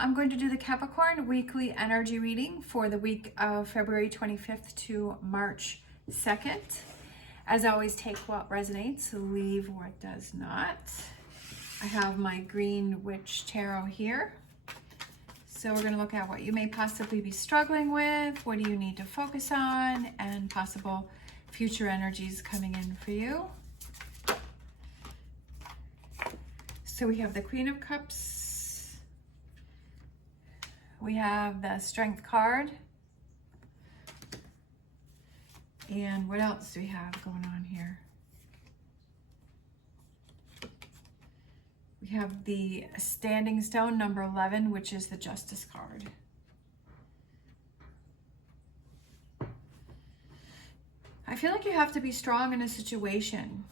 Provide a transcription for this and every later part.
I'm going to do the Capricorn weekly energy reading for the week of February 25th to March 2nd. As always, take what resonates, leave what does not. I have my Green Witch Tarot here. So we're going to look at what you may possibly be struggling with, what do you need to focus on, and possible future energies coming in for you. So we have the Queen of Cups. We have the Strength card. And what else do we have going on here? We have the Standing Stone, number 11, which is the Justice card. I feel like you have to be strong in a situation.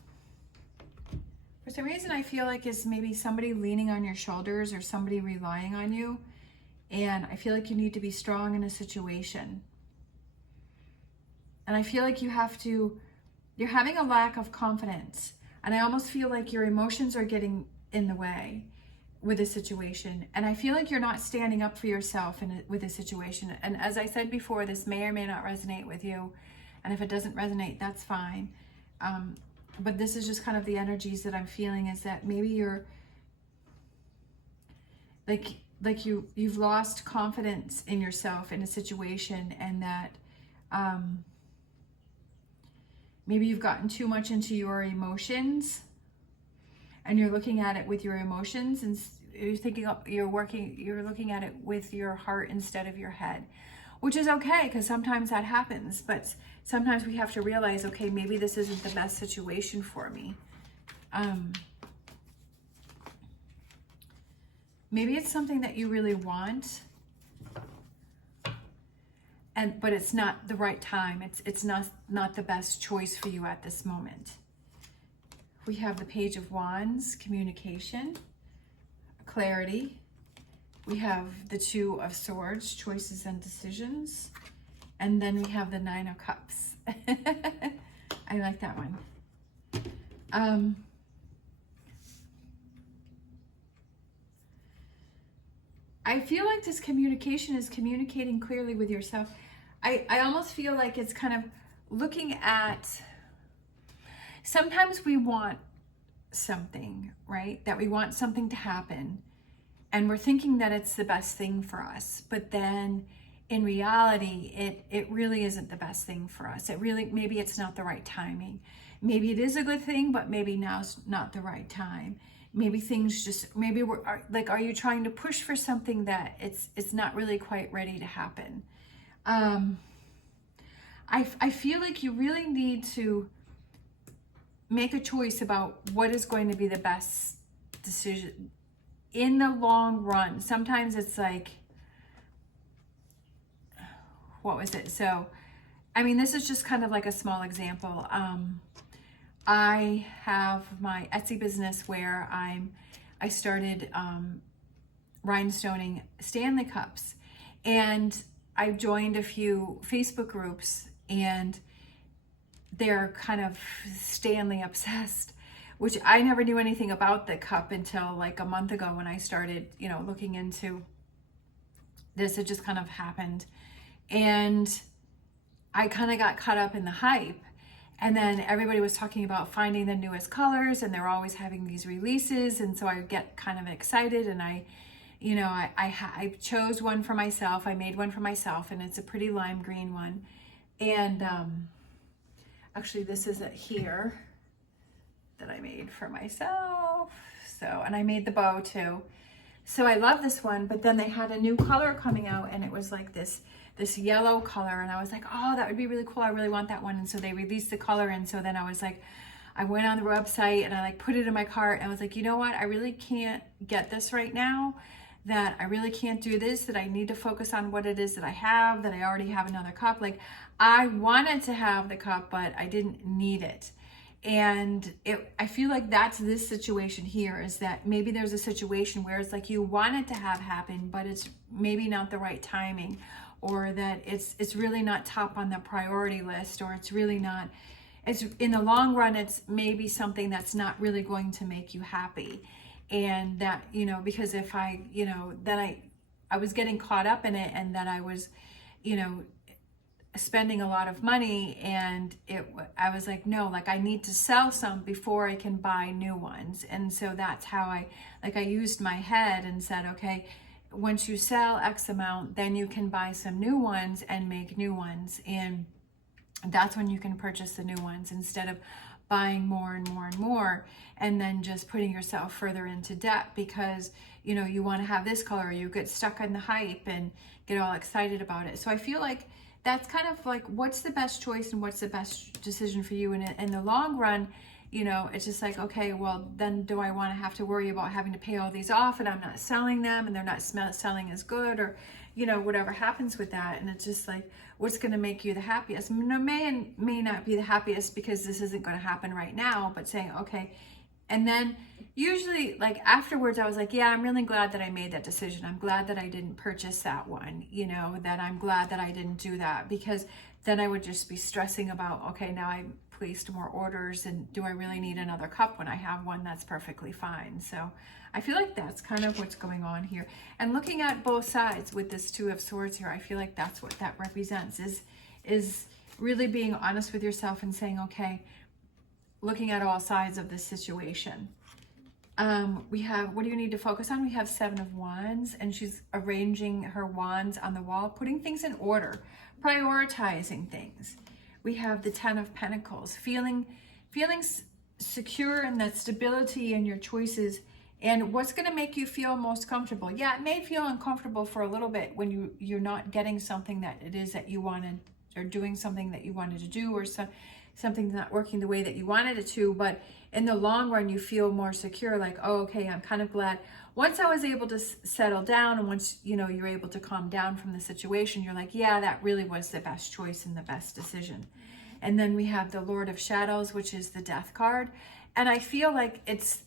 For some reason, I feel like it's maybe somebody leaning on your shoulders or somebody relying on you. And I feel like you need to be strong in a situation. And I feel like you're having a lack of confidence. And I almost feel like your emotions are getting in the way with a situation. And I feel like you're not standing up for yourself with a situation. And as I said before, this may or may not resonate with you. And if it doesn't resonate, that's fine. But this is just kind of the energies that I'm feeling, is that maybe you're like you've lost confidence in yourself in a situation, and that maybe you've gotten too much into your emotions and you're looking at it with your emotions, and you're looking at it with your heart instead of your head, which is okay, because sometimes that happens. But sometimes we have to realize, okay, maybe this isn't the best situation for me. Maybe it's something that you really want, but it's not the right time. It's not the best choice for you at this moment. We have the Page of Wands, communication, clarity. We have the Two of Swords, choices and decisions. And then we have the Nine of Cups. I like that one. I feel like this communication is communicating clearly with yourself. I almost feel like it's kind of looking at, sometimes we want something, right? That we want something to happen, and we're thinking that it's the best thing for us. But then in reality, it really isn't the best thing for us. Maybe it's not the right timing. Maybe it is a good thing, but maybe now's not the right time. Maybe things just, are you trying to push for something that it's not really quite ready to happen? I feel like you really need to make a choice about what is going to be the best decision in the long run. Sometimes it's like, what was it? So, I mean, this is just kind of like a small example. I have my Etsy business where I started rhinestoning Stanley cups, and I've joined a few Facebook groups, and they're kind of Stanley obsessed, which I never knew anything about the cup until like a month ago when I started, looking into this. It just kind of happened. And I kind of got caught up in the hype. And then everybody was talking about finding the newest colors, and they're always having these releases. And so I get kind of excited, and I chose one for myself. I made one for myself, and it's a pretty lime green one. And actually this is it here that I made for myself. So, and I made the bow too. So I love this one, but then they had a new color coming out, and it was like this yellow color, and I was like, oh, that would be really cool. I really want that one. And so they released the color, and so then I was like, I went on the website and I put it in my cart, and I was like, you know what? I really can't get this right now. That I really can't do this, that I need to focus on what it is that I have, that I already have another cup. Like, I wanted to have the cup, but I didn't need it. And I feel like that's this situation here, is that maybe there's a situation where it's like you want it to have happen, but it's maybe not the right timing, or that it's really not top on the priority list, or it's really not, it's in the long run, it's maybe something that's not really going to make you happy. And that, because if I, then was getting caught up in it, and that I was, you know, spending a lot of money, and I was like, no, like I need to sell some before I can buy new ones. And so that's how I used my head and said, okay, once you sell X amount, then you can buy some new ones and make new ones. And that's when you can purchase the new ones, instead of buying more and more and more, and then just putting yourself further into debt because, you know, you want to have this color, you get stuck in the hype and get all excited about it. So I feel like that's kind of like, what's the best choice and what's the best decision for you? And in the long run, you know, it's just like, okay, well, then do I want to have to worry about having to pay all these off and I'm not selling them and they're not selling as good, or, you know, whatever happens with that. And it's just like, what's going to make you the happiest? May not be the happiest because this isn't going to happen right now, but saying, okay. And then usually like afterwards I was like, yeah, I'm really glad that I made that decision. I'm glad that I didn't purchase that one, you know, that I'm glad that I didn't do that, because then I would just be stressing about, okay, now I placed more orders and do I really need another cup when I have one that's perfectly fine? So I feel like that's kind of what's going on here. And looking at both sides with this Two of Swords here, I feel like that's what that represents, is really being honest with yourself and saying, okay, looking at all sides of this situation. We have, what do you need to focus on? We have Seven of Wands, and she's arranging her wands on the wall, putting things in order, prioritizing things. We have the Ten of Pentacles, feeling secure in that stability in your choices and what's going to make you feel most comfortable. Yeah, it may feel uncomfortable for a little bit when you're not getting something that it is that you wanted, or doing something that you wanted to do, or something's not working the way that you wanted it to, but in the long run you feel more secure, like, oh, okay, I'm kind of glad once I was able to settle down, and once, you know, you're able to calm down from the situation, you're like, yeah, that really was the best choice and the best decision. And then we have the Lord of Shadows, which is the Death card. And I feel like it's,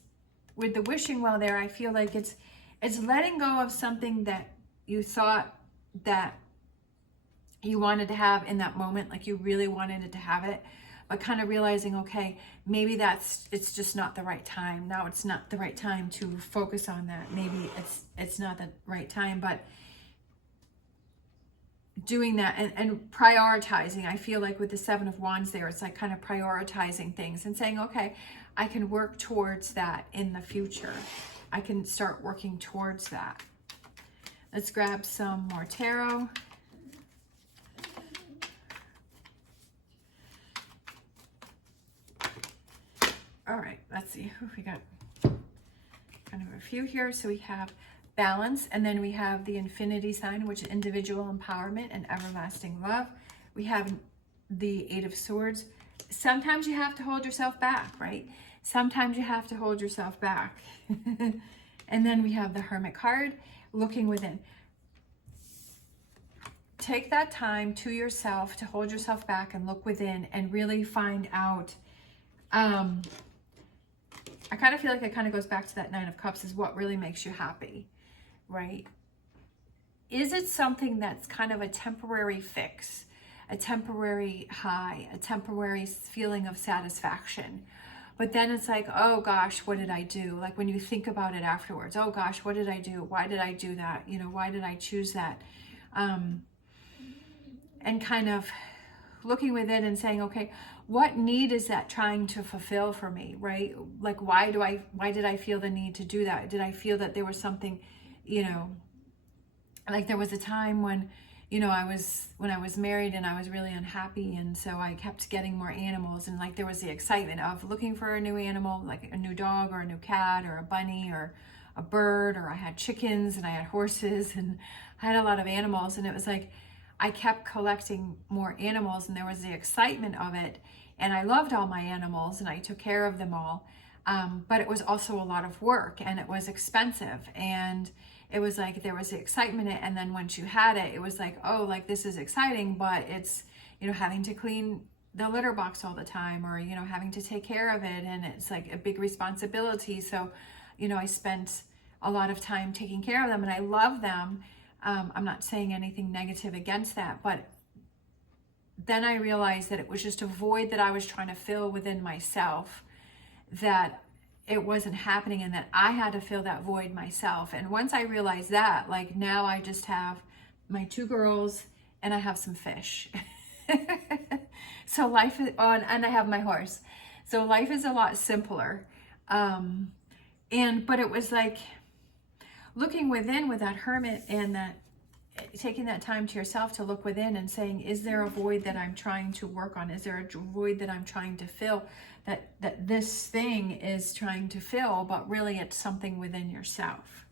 with the wishing well there, I feel like it's letting go of something that you thought that you wanted to have in that moment, like you really wanted it to have it, but kind of realizing, okay, maybe it's just not the right time. Now it's not the right time to focus on that. Maybe it's not the right time, but doing that and prioritizing. I feel like with the Seven of Wands there, it's like kind of prioritizing things and saying, okay, I can work towards that in the future. I can start working towards that. Let's grab some more tarot. All right, let's see. We got kind of a few here. So we have Balance, and then we have the Infinity sign, which is individual empowerment and everlasting love. We have the Eight of Swords. Sometimes you have to hold yourself back, right? Sometimes you have to hold yourself back. And then we have the Hermit card, looking within. Take that time to yourself to hold yourself back and look within and really find out. I kind of feel like it kind of goes back to that Nine of Cups, is what really makes you happy, right? Is it something that's kind of a temporary fix, a temporary high, a temporary feeling of satisfaction? But then it's like, oh gosh, what did I do? Like when you think about it afterwards, oh gosh, what did I do? Why did I do that? You know, why did I choose that? And kind of looking within and saying, okay, what need is that trying to fulfill for me, right? Like, why did I feel the need to do that? Did I feel that there was something, you know, like there was a time when, you know, when I was married and I was really unhappy, and so I kept getting more animals, and like there was the excitement of looking for a new animal, like a new dog or a new cat or a bunny or a bird, or I had chickens and I had horses and I had a lot of animals, and it was like I kept collecting more animals, and there was the excitement of it, and I loved all my animals and I took care of them all, but it was also a lot of work and it was expensive, and it was like there was the excitement, and then once you had it, it was like, oh, like this is exciting, but it's, you know, having to clean the litter box all the time, or, you know, having to take care of it, and it's like a big responsibility. So, you know, I spent a lot of time taking care of them, and I love them. I'm not saying anything negative against that, but then I realized that it was just a void that I was trying to fill within myself, that it wasn't happening and that I had to fill that void myself. And once I realized that, like now I just have my 2 girls and I have some fish. So life is on, and I have my horse. So life is a lot simpler. But it was like looking within with that hermit, and that taking that time to yourself to look within and saying, is there a void that I'm trying to work on? Is there a void that I'm trying to fill, that this thing is trying to fill, but really it's something within yourself?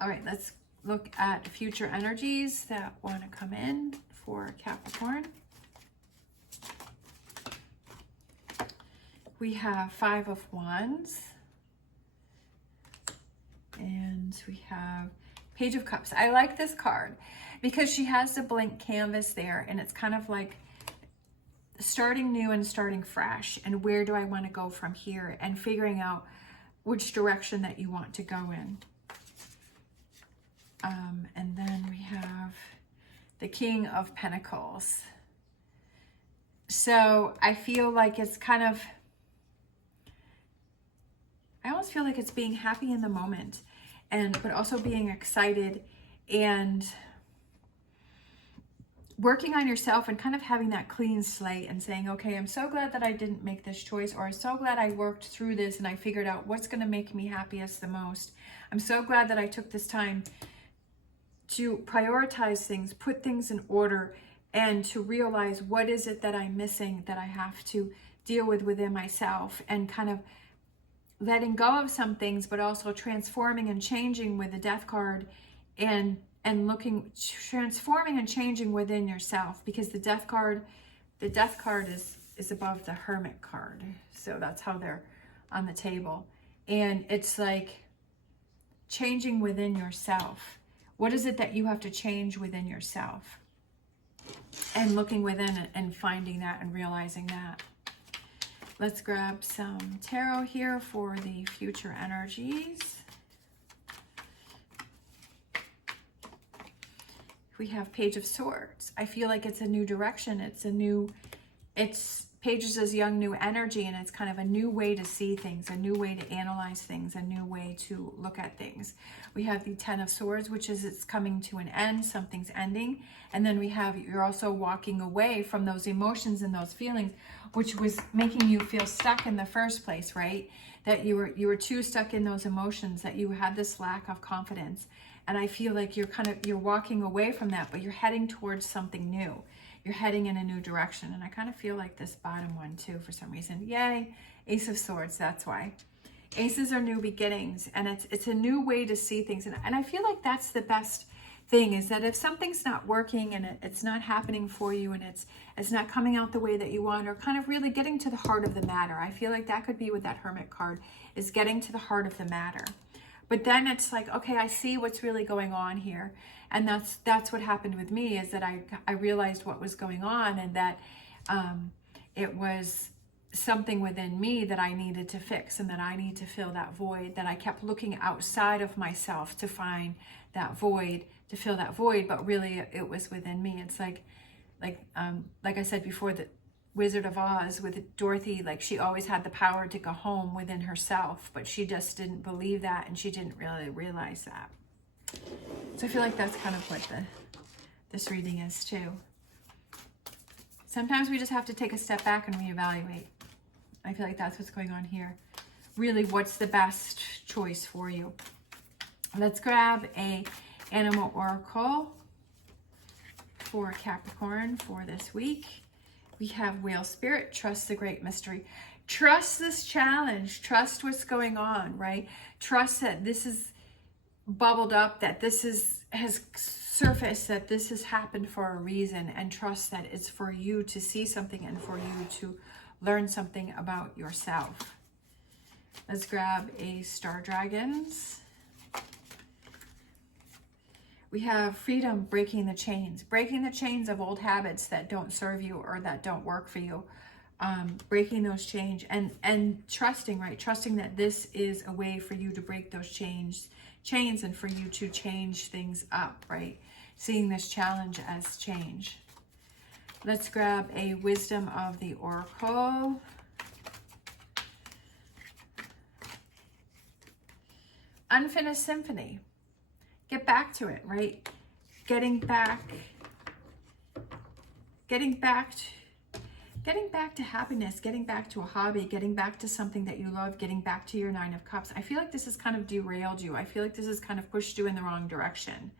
All right, let's look at future energies that want to come in for Capricorn. We have 5 of Wands. And we have Page of Cups. I like this card because she has the blank canvas there, and it's kind of like starting new and starting fresh. And where do I want to go from here? And figuring out which direction that you want to go in. And then we have the King of Pentacles. So I feel like it's kind of, I almost feel like it's being happy in the moment, but also being excited and working on yourself and kind of having that clean slate and saying, okay, I'm so glad that I didn't make this choice, or I'm so glad I worked through this and I figured out what's going to make me happiest the most. I'm so glad that I took this time to prioritize things, put things in order, and to realize what is it that I'm missing that I have to deal with within myself, and kind of letting go of some things, but also transforming and changing with the Death card, and transforming and changing within yourself, because the Death card is above the Hermit card. So that's how they're on the table. And it's like changing within yourself. What is it that you have to change within yourself? And looking within and finding that and realizing that. Let's grab some tarot here for the future energies. We have Page of Swords. I feel like it's a new direction. It's Pages as young, new energy, and it's kind of a new way to see things, a new way to analyze things, a new way to look at things. We have the Ten of Swords, which is it's coming to an end, something's ending. And then we have you're also walking away from those emotions and those feelings, which was making you feel stuck in the first place, right? That you were too stuck in those emotions, that you had this lack of confidence. And I feel like you're walking away from that, but you're heading towards something new. You're heading in a new direction. And I kind of feel like this bottom one too, for some reason. Yay, Ace of Swords, that's why. Aces are new beginnings, and it's a new way to see things. And I feel like that's the best thing, is that if something's not working and it's not happening for you, and it's not coming out the way that you want, or kind of really getting to the heart of the matter. I feel like that could be with that Hermit card, is getting to the heart of the matter. But then it's like, okay, I see what's really going on here. And that's what happened with me, is that I realized what was going on, and that it was something within me that I needed to fix, and that I need to fill that void, that I kept looking outside of myself to find that void, to fill that void, but really it was within me. It's like I said before, the Wizard of Oz with Dorothy, like she always had the power to go home within herself, but she just didn't believe that, and she didn't really realize that. So I feel like that's kind of what this reading is too. Sometimes we just have to take a step back and reevaluate. I feel like that's what's going on here. Really, what's the best choice for you? Let's grab a animal oracle for Capricorn for this week. We have Whale Spirit. Trust the great mystery. Trust this challenge. Trust what's going on, right? Trust that this is bubbled up, that this has surfaced, that this has happened for a reason, and trust that it's for you to see something and for you to learn something about yourself. Let's grab a Star Dragons. We have freedom, breaking the chains of old habits that don't serve you or that don't work for you. Breaking those chains and trusting, right? Trusting that this is a way for you to break those chains and for you to change things up, right? Seeing this challenge as change. Let's grab a Wisdom of the Oracle unfinished symphony. Get back to it, right? Getting back to happiness, getting back to a hobby, getting back to something that you love, getting back to your 9 of Cups. I feel like this has kind of derailed you. I feel like this has kind of pushed you in the wrong direction.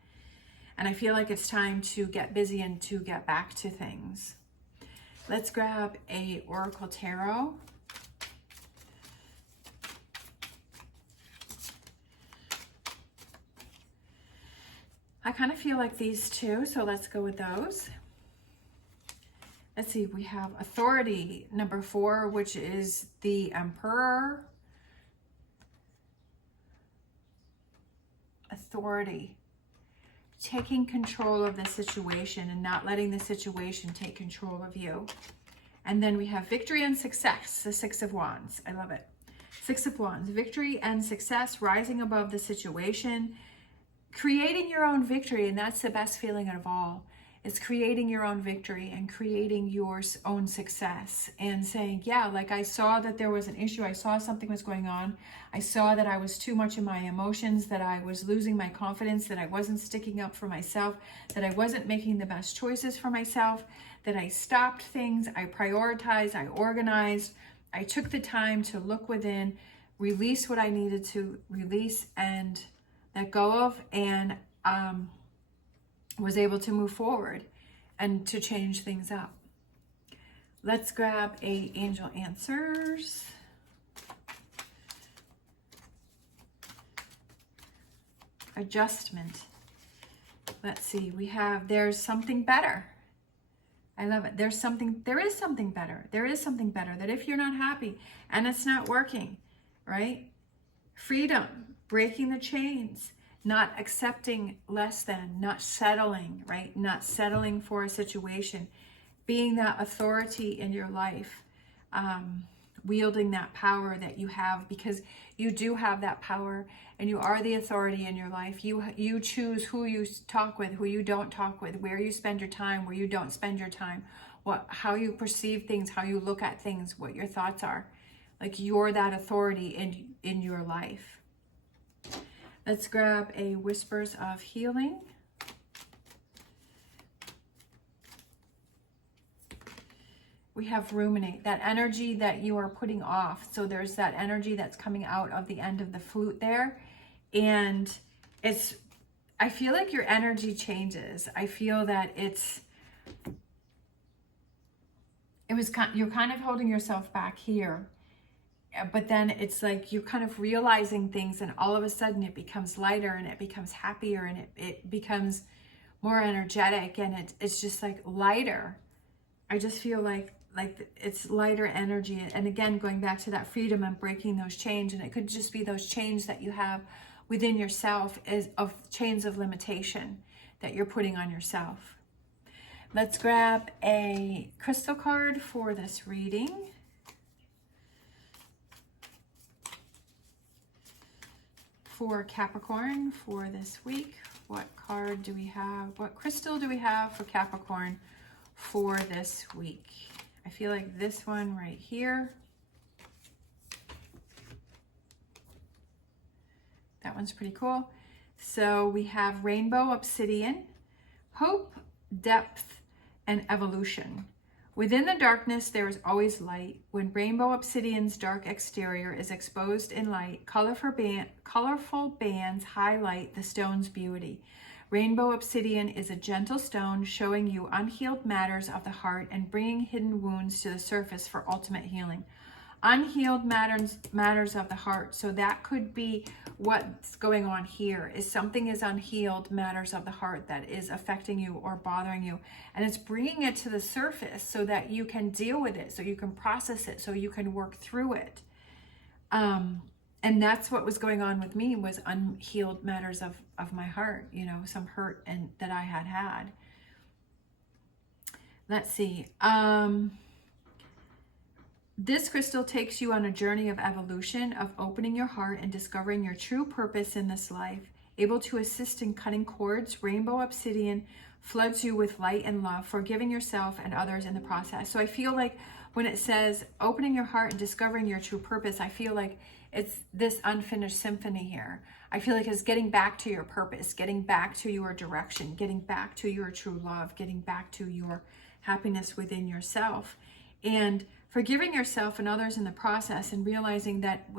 And I feel like it's time to get busy and to get back to things. Let's grab a Oracle Tarot. I kind of feel like these two, so let's go with those. Let's see, we have Authority, number 4, which is the Emperor. Authority. Taking control of the situation and not letting the situation take control of you. And then we have Victory and Success, the 6 of Wands. I love it. 6 of Wands, victory and success, rising above the situation, creating your own victory. And that's the best feeling of all. It's creating your own victory and creating your own success and saying, yeah, like I saw that there was an issue. I saw something was going on. I saw that I was too much in my emotions, that I was losing my confidence, that I wasn't sticking up for myself, that I wasn't making the best choices for myself, that I stopped things, I prioritized, I organized, I took the time to look within, release what I needed to release and let go of, and was able to move forward and to change things up. Let's grab a Angel Answers. Adjustment. Let's see, we have there's something better. I love it. There is something better. There is something better, that if you're not happy and it's not working, right? Freedom, breaking the chains, not accepting less than, not settling, right? Not settling for a situation, being that authority in your life, wielding that power that you have, because you do have that power and you are the authority in your life. You choose who you talk with, who you don't talk with, where you spend your time, where you don't spend your time, how you perceive things, how you look at things, what your thoughts are. Like you're that authority in your life. Let's grab a Whispers of Healing. We have Ruminate, that energy that you are putting off. So there's that energy that's coming out of the end of the flute there. And I feel like your energy changes. I feel that you're kind of holding yourself back here. But then it's like you're kind of realizing things, and all of a sudden it becomes lighter and it becomes happier and it becomes more energetic, and it's just like lighter. I just feel like it's lighter energy. And again, going back to that freedom and breaking those chains, and it could just be those chains that you have within yourself of chains of limitation that you're putting on yourself. Let's grab a crystal card for this reading. For Capricorn for this week, what card do we have? What crystal do we have for Capricorn for this week? I feel like this one right here. That one's pretty cool. So we have Rainbow Obsidian, Hope, Depth, and Evolution. Within the darkness, there is always light. When Rainbow Obsidian's dark exterior is exposed in light, colorful bands highlight the stone's beauty. Rainbow Obsidian is a gentle stone showing you unhealed matters of the heart and bringing hidden wounds to the surface for ultimate healing. Unhealed matters of the heart. So that could be what's going on here, is something is unhealed matters of the heart that is affecting you or bothering you. And it's bringing it to the surface so that you can deal with it, so you can process it, so you can work through it. And that's what was going on with me, was unhealed matters of my heart, you know, some hurt that I had. Let's see. This crystal takes you on a journey of evolution, of opening your heart and discovering your true purpose in this life. Able to assist in cutting cords, Rainbow Obsidian floods you with light and love, forgiving yourself and others in the process. So I feel like when it says opening your heart and discovering your true purpose, I feel like it's this unfinished symphony here. I feel like it's getting back to your purpose, getting back to your direction, getting back to your true love, getting back to your happiness within yourself, and forgiving yourself and others in the process, and realizing that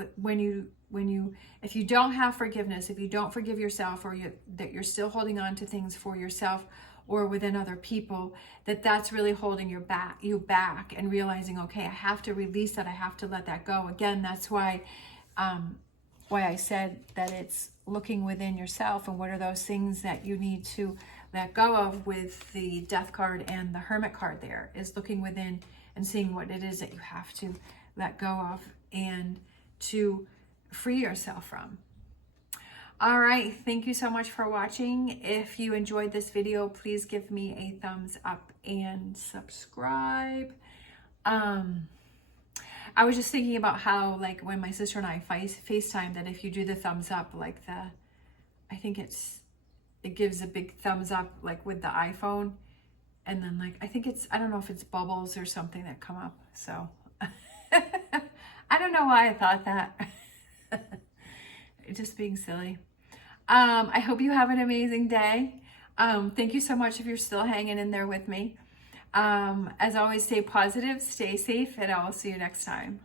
if you don't have forgiveness, if you don't forgive yourself, or that you're still holding on to things for yourself or within other people, that's really holding you back, and realizing, okay, I have to release that, I have to let that go. Again, that's why I said that it's looking within yourself, and what are those things that you need to let go of with the Death card and the Hermit card. There is looking within and seeing what it is that you have to let go of and to free yourself from. All right, thank you so much for watching. If you enjoyed this video, please give me a thumbs up and subscribe. I was just thinking about how, like, when my sister and I FaceTime, that if you do the thumbs up, like I think it gives a big thumbs up, like with the iPhone, and then, like, I don't know if it's bubbles or something that come up. So I don't know why I thought that. Just being silly. I hope you have an amazing day. Thank you so much if you're still hanging in there with me. As always, stay positive, stay safe, and I will see you next time.